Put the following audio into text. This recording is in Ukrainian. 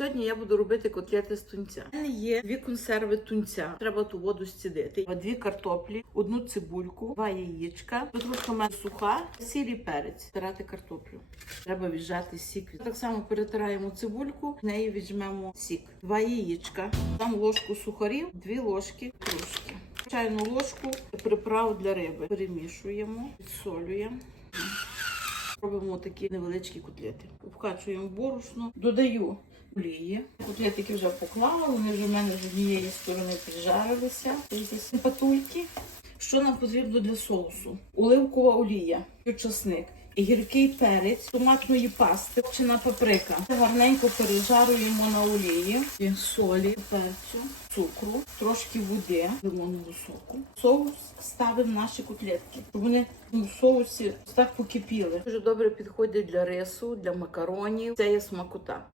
Сьогодні я буду робити котлети з тунця. У мене є дві консерви тунця. Треба ту воду зцідити. Дві картоплі, одну цибульку, два яєчка. Петрушка в мене суха, і перець. Стирати картоплю. Треба віджати сік. Так само перетираємо цибульку, в неї віджмемо сік. Два яєчка, там ложку сухарів, дві ложки трошки. Чайну ложку приправ для риби. Перемішуємо, підсолюємо. Робимо такі невеличкі котлети. Обкачуємо борошно, додаю олії. Котлетики вже поклала, вони вже в мене з однієї сторони піджарилися. Ці патульки. Що нам потрібно для соусу? Оливкова олія, часник, гіркий перець, томатної пасти, чина паприка. Гарненько пережарюємо на олії, солі, перцю, цукру, трошки води, лимонного соку. Соус ставимо в наші котлетки, щоб вони в соусі так покипіли. Дуже добре підходять для рису, для макаронів. Це є смакота.